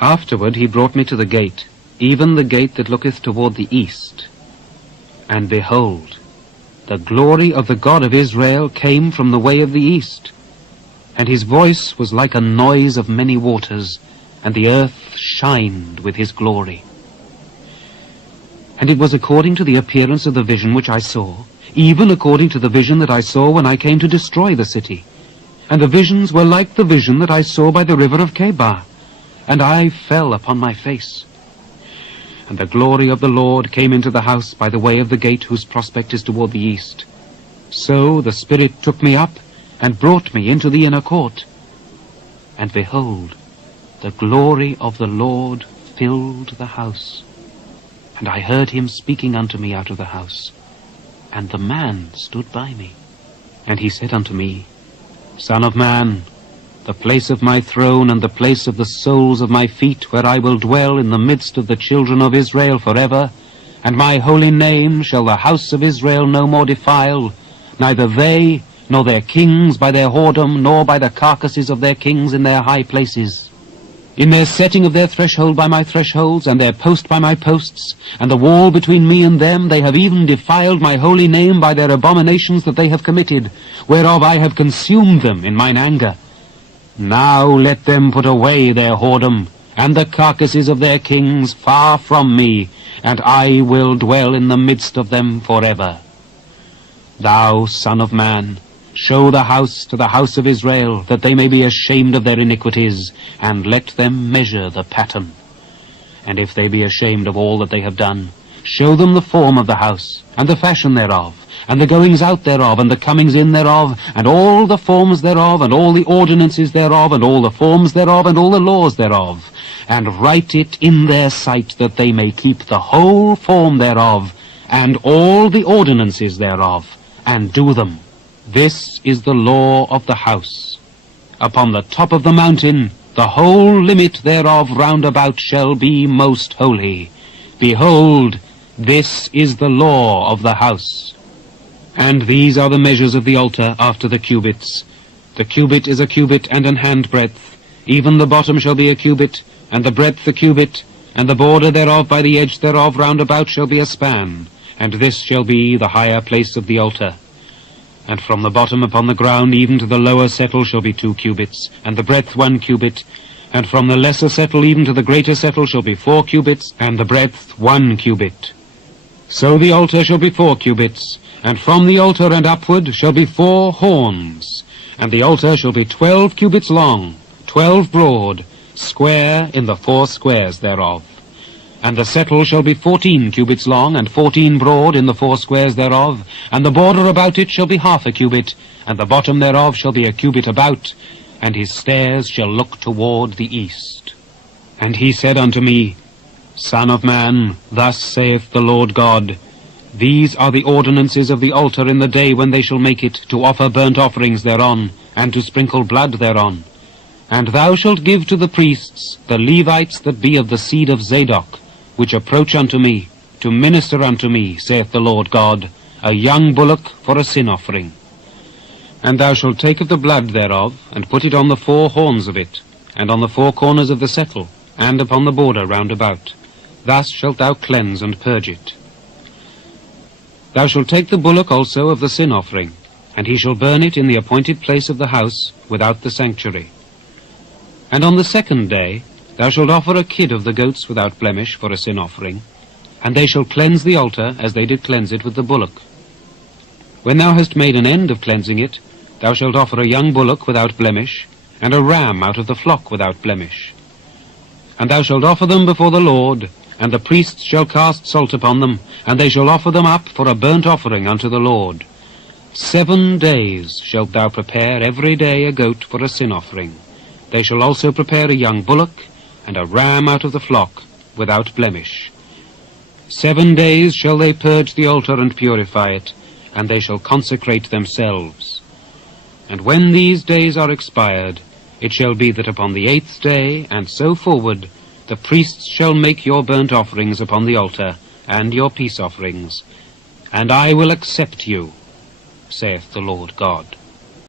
Afterward he brought me to the gate, even the gate that looketh toward the east. And behold, the glory of the God of Israel came from the way of the east. And his voice was like a noise of many waters, and the earth shined with his glory. And it was according to the appearance of the vision which I saw, even according to the vision that I saw when I came to destroy the city. And the visions were like the vision that I saw by the river of Chebar, and I fell upon my face. And the glory of the Lord came into the house by the way of the gate whose prospect is toward the east. So the Spirit took me up, and brought me into the inner court. And behold, the glory of the Lord filled the house. And I heard him speaking unto me out of the house. And the man stood by me. And he said unto me, Son of man, the place of my throne and the place of the soles of my feet, where I will dwell in the midst of the children of Israel forever, and my holy name shall the house of Israel no more defile, neither they nor their kings by their whoredom, nor by the carcases of their kings in their high places. In their setting of their threshold by my thresholds, and their post by my posts, and the wall between me and them, they have even defiled my holy name by their abominations that they have committed, whereof I have consumed them in mine anger. Now let them put away their whoredom, and the carcases of their kings far from me, and I will dwell in the midst of them forever. Thou son of man, show the house to the house of Israel, that they may be ashamed of their iniquities, and let them measure the pattern. And if they be ashamed of all that they have done, show them the form of the house, and the fashion thereof, and the goings out thereof, and the comings in thereof, and all the forms thereof, and all the ordinances thereof, and all the forms thereof, and all the laws thereof, and write it in their sight, that they may keep the whole form thereof, and all the ordinances thereof, and do them. This is the law of the house. Upon the top of the mountain, the whole limit thereof round about shall be most holy. Behold, this is the law of the house. And these are the measures of the altar after the cubits. The cubit is a cubit and an handbreadth. Even the bottom shall be a cubit, and the breadth a cubit, and the border thereof by the edge thereof round about shall be a span. And this shall be the higher place of the altar. And from the bottom upon the ground even to the lower settle shall be 2 cubits, and the breadth 1 cubit. And from the lesser settle even to the greater settle shall be 4 cubits, and the breadth 1 cubit. So the altar shall be 4 cubits, and from the altar and upward shall be 4 horns. And the altar shall be 12 cubits long, 12 broad, square in the 4 squares thereof. And the settle shall be 14 cubits long, and 14 broad in the 4 squares thereof, and the border about it shall be half a cubit, and the bottom thereof shall be a cubit about, and his stairs shall look toward the east. And he said unto me, Son of man, thus saith the Lord God, These are the ordinances of the altar in the day when they shall make it, to offer burnt offerings thereon, and to sprinkle blood thereon. And thou shalt give to the priests, the Levites that be of the seed of Zadok, which approach unto me, to minister unto me, saith the Lord God, a young bullock for a sin offering. And thou shalt take of the blood thereof, and put it on the 4 horns of it, and on the 4 corners of the settle, and upon the border round about. Thus shalt thou cleanse and purge it. Thou shalt take the bullock also of the sin offering, and he shall burn it in the appointed place of the house, without the sanctuary. And on the 2nd day thou shalt offer a kid of the goats without blemish for a sin offering, and they shall cleanse the altar as they did cleanse it with the bullock. When thou hast made an end of cleansing it, thou shalt offer a young bullock without blemish, and a ram out of the flock without blemish. And thou shalt offer them before the Lord, and the priests shall cast salt upon them, and they shall offer them up for a burnt offering unto the Lord. 7 days shalt thou prepare every day a goat for a sin offering. They shall also prepare a young bullock, and a ram out of the flock, without blemish. 7 days shall they purge the altar and purify it, and they shall consecrate themselves. And when these days are expired, it shall be that upon the 8th day, and so forward, the priests shall make your burnt offerings upon the altar, and your peace offerings, and I will accept you, saith the Lord God.